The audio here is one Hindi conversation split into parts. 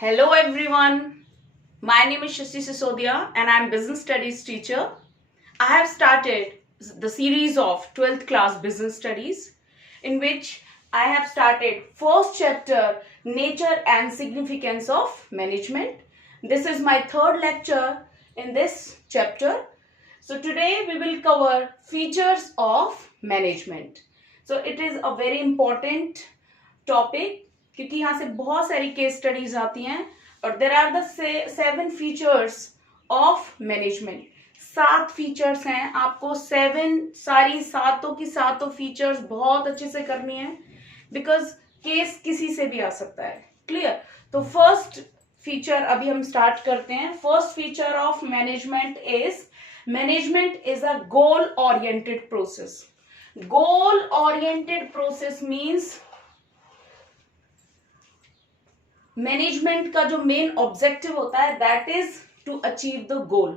Hello everyone, my name is Shashi Sisodia and I am business studies teacher. I have started the series of 12th class business studies in which I have started first chapter nature and significance of management. This is my third lecture in this chapter. So today we will cover features of management. So it is a very important topic क्योंकि यहाँ से बहुत सारी केस स्टडीज आती हैं और there are the 7 features of management. 7 features हैं, आपको 7 सारी सातों की सातों फीचर्स बहुत अच्छे से करनी है बिकॉज केस किसी से भी आ सकता है। क्लियर? तो फर्स्ट फीचर अभी हम स्टार्ट करते हैं। First feature of management is a goal oriented process. Goal oriented process means management का जो मेन ऑब्जेक्टिव होता है that is to achieve the goal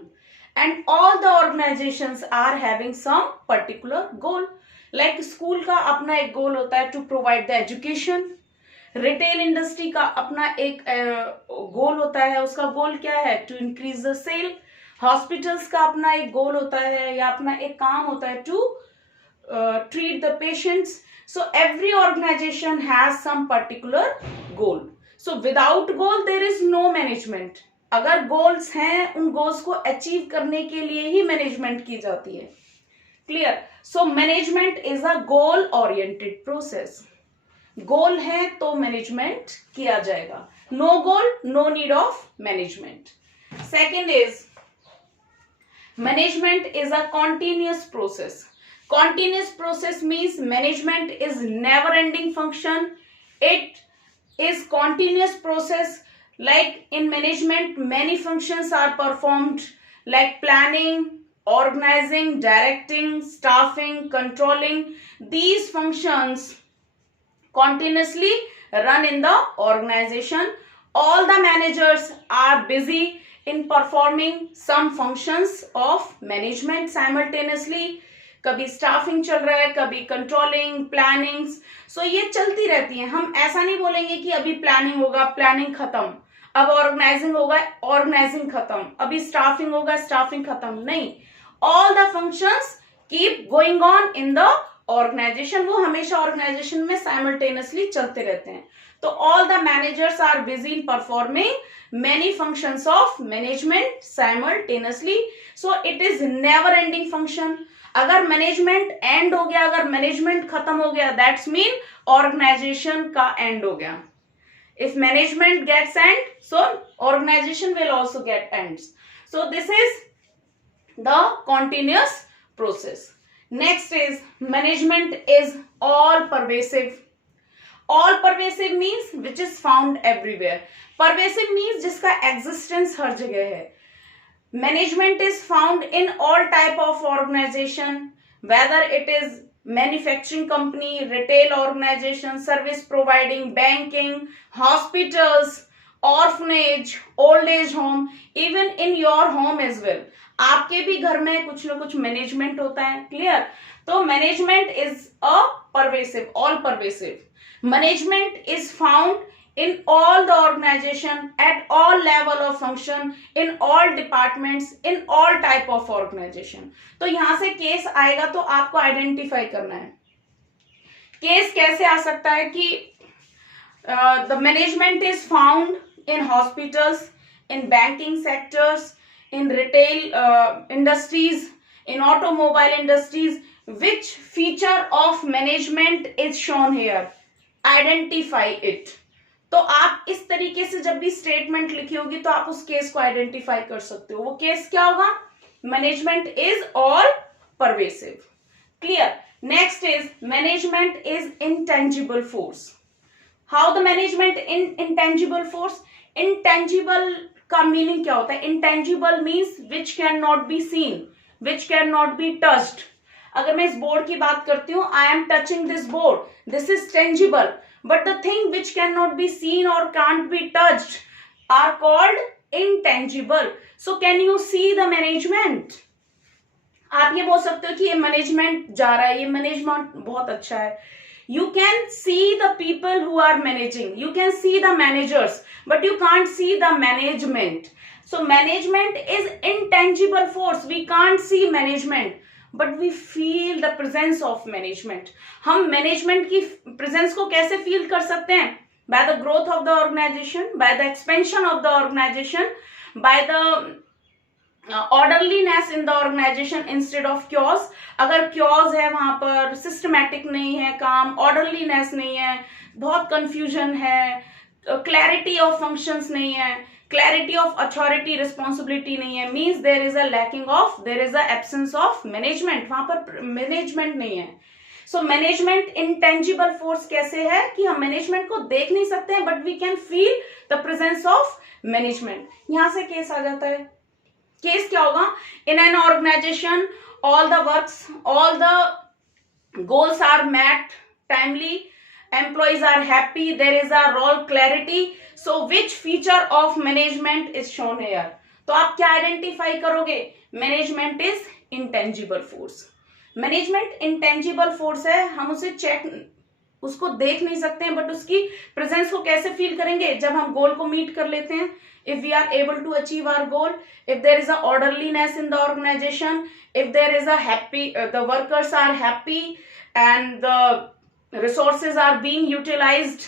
and all the organisations are having some particular goal. Like school का अपना एक गोल होता है to provide the education. Retail industry का अपना एक गोल होता है, उसका गोल क्या है? To increase the sale. Hospitals का अपना एक गोल होता है या अपना एक काम होता है to treat the patients. So every organisation has some particular goal. So without goal there is no management. अगर गोल्स हैं, उन गोल्स को अचीव करने के लिए ही मैनेजमेंट की जाती है। Clear? So management is a goal oriented process. Goal है तो मैनेजमेंट किया जाएगा, no goal no need of management. Second is management is a continuous process. Continuous process means management is never ending function. It is continuous process. Like in management many functions are performed like planning, organizing, directing, staffing, controlling. These functions continuously run in the organization. All the managers are busy in performing some functions of management simultaneously. कभी स्टाफिंग चल रहा है, कभी कंट्रोलिंग, प्लानिंग्स। सो ये चलती रहती है। हम ऐसा नहीं बोलेंगे कि अभी प्लानिंग होगा, प्लानिंग खत्म, अब ऑर्गेनाइजिंग होगा, ऑर्गेनाइजिंग खत्म, अभी स्टाफिंग होगा, स्टाफिंग खत्म। नहीं, all the functions keep going on in the organisation. वो हमेशा ऑर्गेनाइजेशन में साइमल्टेनियसली चलते रहते हैं। तो all the managers are busy in performing many functions of management simultaneously. So it is never ending function. अगर मैनेजमेंट एंड हो गया, अगर मैनेजमेंट खत्म हो गया, दैट्स मीन ऑर्गेनाइजेशन का एंड हो गया। If management gets end, so organisation will also get ends. So this is the continuous process. Next is management is all pervasive. All pervasive means which is found everywhere. Pervasive means जिसका एग्जिस्टेंस हर जगह है। Management is found in all type of organization, whether it is manufacturing company, retail organization, service providing, banking, hospitals, orphanage, old age home, even in your home as well. आपके भी घर में कुछ ना कुछ मैनेजमेंट होता है। क्लियर? तो management is a pervasive, all pervasive. Management is found in all the organization, at all level of function, in all departments, in all type of organization. तो यहां से केस आएगा तो आपको आइडेंटिफाई करना है। केस कैसे आ सकता है कि the management is found in hospitals, in banking sectors, in retail industries, in automobile industries. Which feature of management is shown here? Identify it. तो आप इस तरीके से जब भी स्टेटमेंट लिखी होगी तो आप उस केस को आइडेंटिफाई कर सकते हो। वो केस क्या होगा? Management is all pervasive. Clear? Next is management is intangible force. How the management in intangible force? Intangible का मीनिंग क्या होता है? Intangible means which can not be seen, which can not be touched. अगर मैं इस बोर्ड की बात करती हूँ, I am touching this board, this is tangible, but the thing which cannot be seen or can't be touched are called intangible. So can you see the management? आप ये बोल सकते हो कि ये मैनेजमेंट जा रहा है, ये मैनेजमेंट बहुत अच्छा है, You can see the people who are managing, you can see the managers, but you can't see the management. So management is intangible force. We can't see management, but we feel the presence of management. हम management की presence को कैसे feel कर सकते हैं? By the growth of the organization, by the expansion of the organization, by the orderliness in the organisation instead of chaos. अगर क्योज है वहां पर, सिस्टमैटिक नहीं है काम, ऑर्डरलीनेस नहीं है, बहुत कंफ्यूजन है, क्लैरिटी ऑफ फंक्शंस नहीं है, क्लैरिटी ऑफ अथॉरिटी रिस्पॉन्सिबिलिटी नहीं है, means there is a lacking of, there is a absence of management. वहां पर मैनेजमेंट नहीं है. सो मैनेजमेंट इंटेंजिबल फोर्स कैसे है कि हम मैनेजमेंट को देख नहीं सकते हैं, but we can feel the presence of management. यहां से केस आ जाता है. केस क्या होगा? In an organisation all the works, all the goals are met timely, employees are happy, there is a role clarity. So which feature of management is shown here? तो आप क्या आइडेंटिफाई करोगे? Management is intangible force. Management intangible force है, हम उसे चेक, उसको देख नहीं सकते हैं, बट उसकी प्रेजेंस को कैसे फील करेंगे? जब हम गोल को मीट कर लेते हैं. If we are able to achieve our goal, if there is a orderliness in the organization, if there is a happy, the workers are happy and the resources are being utilized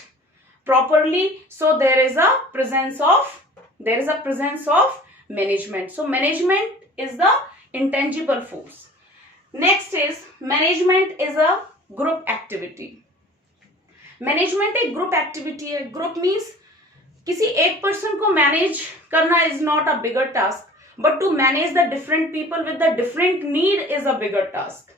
properly, so there is a presence of management. So management is the intangible force. Next is management is a group activity. Management एक group activity है. Group means किसी एक पर्सन को मैनेज करना is not a bigger task, but to manage the different people with the different need is a bigger task.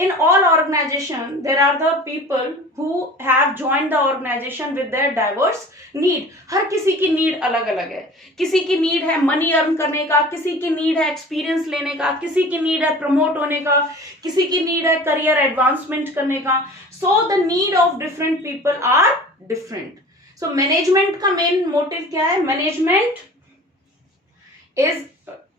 In all organization, there are the people who have joined the organization with their diverse need. हर किसी की नीड अलग अलग है. किसी की नीड है मनी अर्न करने का, किसी की नीड है एक्सपीरियंस लेने का, किसी की नीड है प्रमोट होने का, किसी की नीड है करियर एडवांसमेंट करने का. So the need of different people are different. So management का मेन मोटिव क्या है? Management is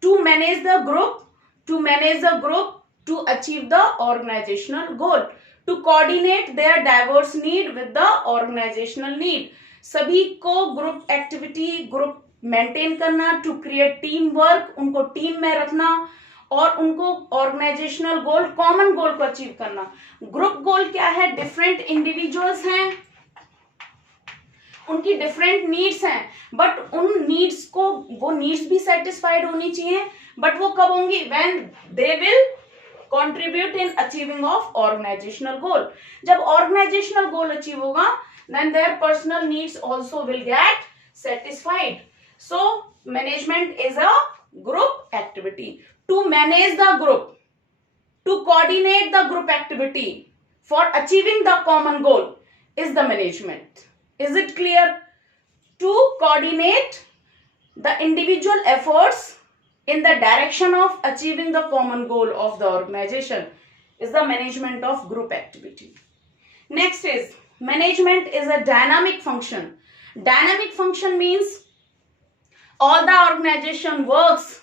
to manage the group, to achieve the organizational goal, to coordinate their diverse need with the organizational need. सभी को ग्रुप एक्टिविटी, ग्रुप मेंटेन करना, टू क्रिएट टीम वर्क, उनको टीम में रखना और उनको ऑर्गेनाइजेशनल गोल, कॉमन गोल को अचीव करना. ग्रुप गोल क्या है? डिफरेंट इंडिविजुअल्स हैं, उनकी डिफरेंट नीड्स हैं, बट उन नीड्स को, वो नीड्स भी सेटिस्फाइड होनी चाहिए, बट वो कब होंगी? When they will contribute in achieving of organizational goal. जब organizational goal achieve होगा, then their personal needs also will get satisfied. So management is a group activity. To manage the group, to coordinate the group activity for achieving the common goal is the management. Is it clear? To coordinate the individual efforts in the direction of achieving the common goal of the organization is the management of group activity. Next is management is a dynamic function. Dynamic function means all the organization works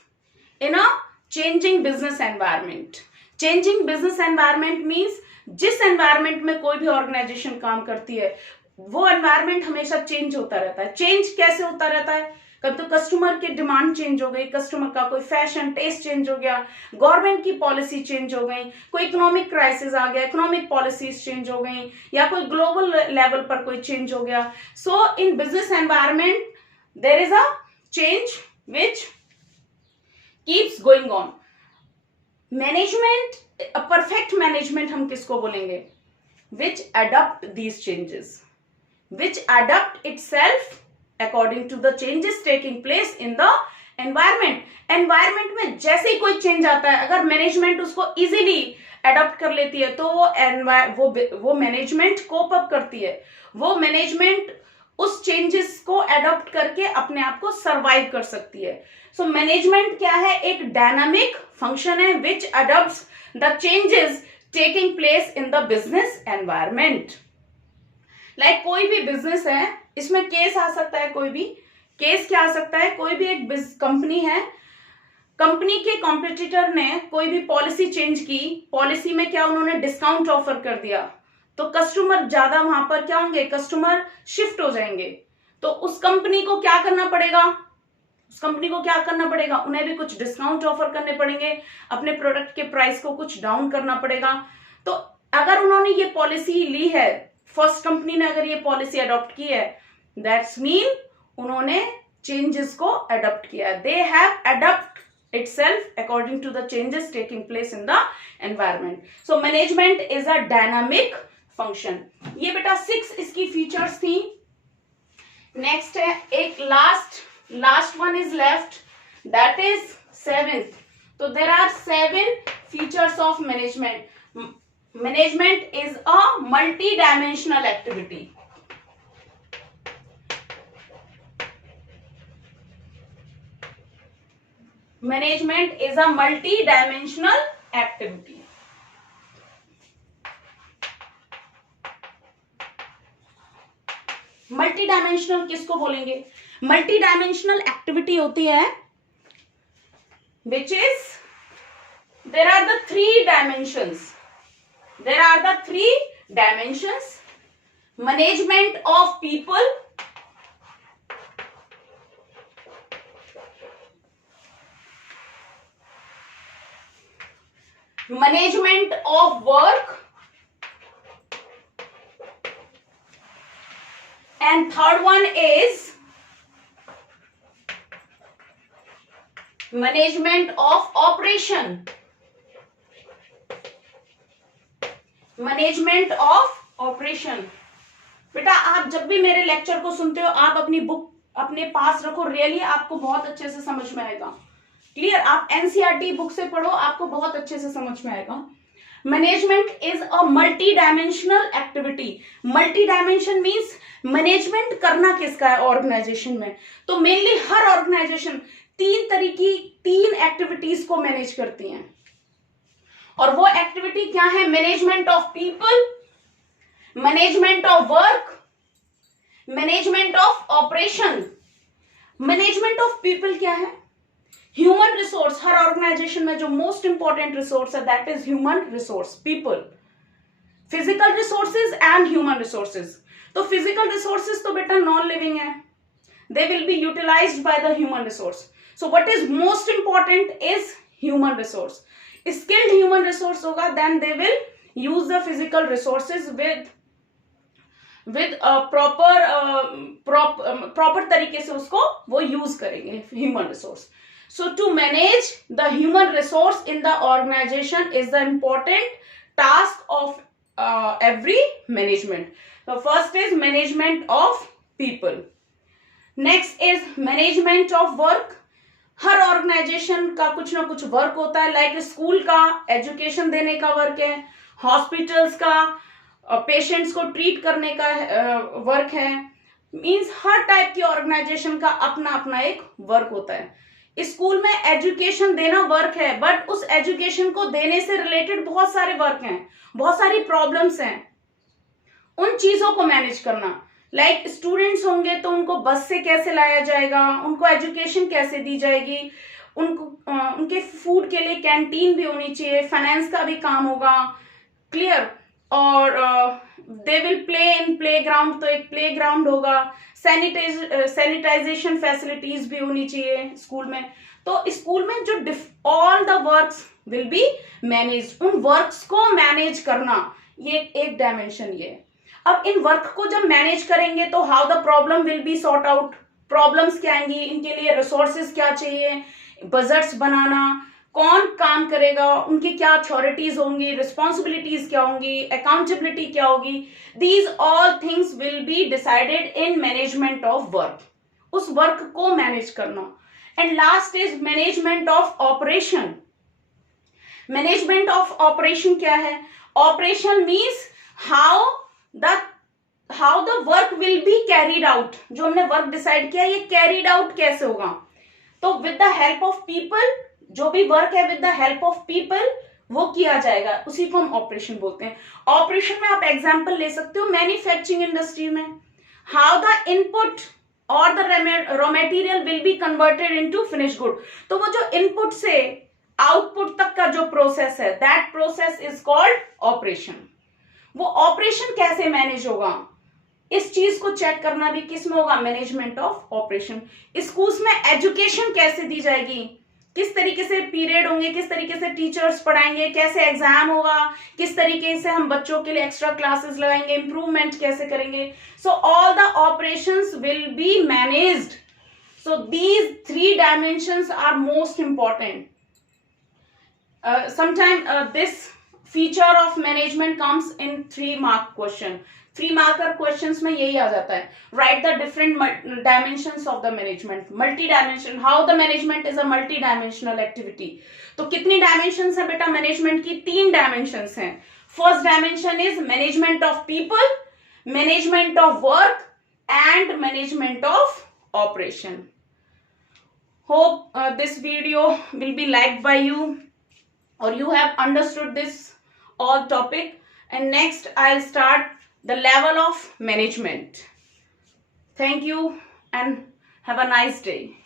in a changing business environment. Changing business environment means जिस environment में कोई भी organization काम करती है, वो environment हमेशा change होता रहता है. Change कैसे होता रहता है? कभी तो कस्टमर की डिमांड चेंज हो गई, कस्टमर का कोई फैशन टेस्ट चेंज हो गया, गवर्नमेंट की पॉलिसी चेंज हो गई, कोई इकोनॉमिक क्राइसिस आ गया, इकोनॉमिक पॉलिसीज चेंज हो गई, या कोई ग्लोबल लेवल पर कोई चेंज हो गया. So in business environment there is a change which keeps going on. Management, a perfect management हम किसको बोलेंगे? Which adopt these changes, which adopt itself according to the changes taking place in the environment. environment में जैसे ही कोई चेंज आता है, अगर मैनेजमेंट उसको इजीली अडॉप्ट कर लेती है, तो वो मैनेजमेंट कोप अप करती है, वो मैनेजमेंट उस चेंजेस को अडॉप्ट करके अपने आप को सर्वाइव कर सकती है. सो मैनेजमेंट क्या है? एक डायनामिक फंक्शन है which adopts the changes taking place in the business environment. Like कोई भी बिजनेस है, इसमें केस आ सकता है. कोई भी केस क्या आ सकता है? कोई भी एक कंपनी है, कंपनी के कॉम्पिटिटर ने कोई भी पॉलिसी चेंज की, पॉलिसी में क्या उन्होंने डिस्काउंट ऑफर कर दिया, तो कस्टमर ज्यादा वहां पर क्या होंगे, कस्टमर शिफ्ट हो जाएंगे। तो उस कंपनी को क्या करना पड़ेगा, उन्हें भी कुछ डिस्काउंट ऑफर करने पड़ेंगे, अपने प्रोडक्ट के प्राइस को कुछ डाउन करना पड़ेगा। तो अगर उन्होंने ये पॉलिसी ली है, फर्स्ट कंपनी ने अगर ये पॉलिसी अडॉप्ट की है, दैट्स मीन उन्होंने चेंजेस को अडॉप्ट किया, they have adopt itself according to the changes taking place in the environment. So management is a dynamic function. ये बेटा 6 इसकी फीचर्स थी। नेक्स्ट है एक last one is left, that is 7th. तो there are 7 features of management. Management is a multi dimensional activity. Management is a multi-dimensional activity. Multi dimensional किसको बोलेंगे, मल्टी डायमेंशनल एक्टिविटी होती है which is there are the three dimensions. Management of people, management of work, and third one is management of operation. बेटा आप जब भी मेरे लेक्चर को सुनते हो, आप अपनी बुक अपने पास रखो, रियली आपको बहुत अच्छे से समझ में आएगा. क्लियर, आप एनसीईआरटी बुक से पढ़ो, आपको बहुत अच्छे से समझ में आएगा. Management is a multi dimensional activity. Multi dimension means management करना किसका है ऑर्गेनाइजेशन में. तो मेनली हर ऑर्गेनाइजेशन 3 एक्टिविटीज को मैनेज करती हैं, और वो एक्टिविटी क्या है, management of people, management of work, management of operation. Management of people क्या है, ह्यूमन रिसोर्स. हर ऑर्गेनाइजेशन में जो मोस्ट इंपॉर्टेंट रिसोर्स है that is human resource, people. Physical resources and human resources. तो फिजिकल रिसोर्सेज तो बेटा नॉन लिविंग है, they will be utilised by the human resource. So what is most important is human resource. Skilled human resource होगा, then they will use the physical resources with proper तरीके से उसको वो यूज करेंगे human resource. So to manage the human resource in the organization is the important task of every management. So first is management of people. Next is management of work. हर ऑर्गेनाइजेशन का कुछ ना कुछ वर्क होता है, लाइक स्कूल का एजुकेशन देने का वर्क है, हॉस्पिटल्स का पेशेंट्स को ट्रीट करने का वर्क है. मीन्स हर टाइप की ऑर्गेनाइजेशन का अपना अपना एक वर्क होता है. स्कूल में एजुकेशन देना वर्क है, बट उस एजुकेशन को देने से रिलेटेड बहुत सारे वर्क हैं, बहुत सारी प्रॉब्लम्स हैं. उन चीजों को मैनेज करना, लाइक स्टूडेंट्स होंगे तो उनको बस से कैसे लाया जाएगा, उनको एजुकेशन कैसे दी जाएगी, उनके फूड के लिए कैंटीन भी होनी चाहिए, फाइनेंस का भी काम होगा. क्लियर. और they will play in play ground, तो एक प्ले ग्राउंड होगा. सैनिटाइजेशन फैसिलिटीज भी होनी चाहिए स्कूल में. तो स्कूल में जो all the works will be manage, उन वर्क्स को मैनेज करना, ये एक डायमेंशन ये. अब इन वर्क को जब मैनेज करेंगे तो how the problem will be sort out. Problems क्या आएंगी, इनके लिए रिसोर्सेज क्या चाहिए, बजट्स बनाना, कौन काम करेगा, उनकी क्या अथॉरिटीज होंगी, रिस्पॉन्सिबिलिटीज क्या होंगी, अकाउंटेबिलिटी क्या होगी. These all things will be decided in management of work. उस वर्क को मैनेज करना. And last is management of operation. Management of operation क्या है, operation means how the work will be carried out. जो हमने वर्क डिसाइड किया ये कैरीड आउट कैसे होगा. तो with the help of people, जो भी वर्क है with the help of people वो किया जाएगा, उसी को हम ऑपरेशन बोलते हैं. ऑपरेशन में आप एग्जांपल ले सकते हो मैन्युफैक्चरिंग इंडस्ट्री में, हाउ द इनपुट और the raw material will be converted into finish good. तो वो जो इनपुट से आउटपुट तक का जो प्रोसेस है, that process is called operation. वो ऑपरेशन कैसे मैनेज होगा, इस चीज को चेक करना भी किस में होगा, मैनेजमेंट ऑफ ऑपरेशन। स्कूल्स में एजुकेशन कैसे दी जाएगी, किस तरीके से पीरियड होंगे, किस तरीके से टीचर्स पढ़ाएंगे, कैसे एग्जाम होगा, किस तरीके से हम बच्चों के लिए एक्स्ट्रा क्लासेस लगाएंगे, इंप्रूवमेंट कैसे करेंगे। So all the operations will be managed. So these 3 dimensions are most important. Sometimes this feature of management comes in 3-mark question. 3-marker questions में यही आ जाता है, write the different dimensions of the management, multi-dimension, how the management is a multi-dimensional activity. तो कितनी dimensions है बेटा management की, 3 dimensions हैं। First dimension is management of people, management of work and management of operation. Hope this video will be liked by you or you have understood this all topic, and next I'll start the level of management. Thank you and have a nice day.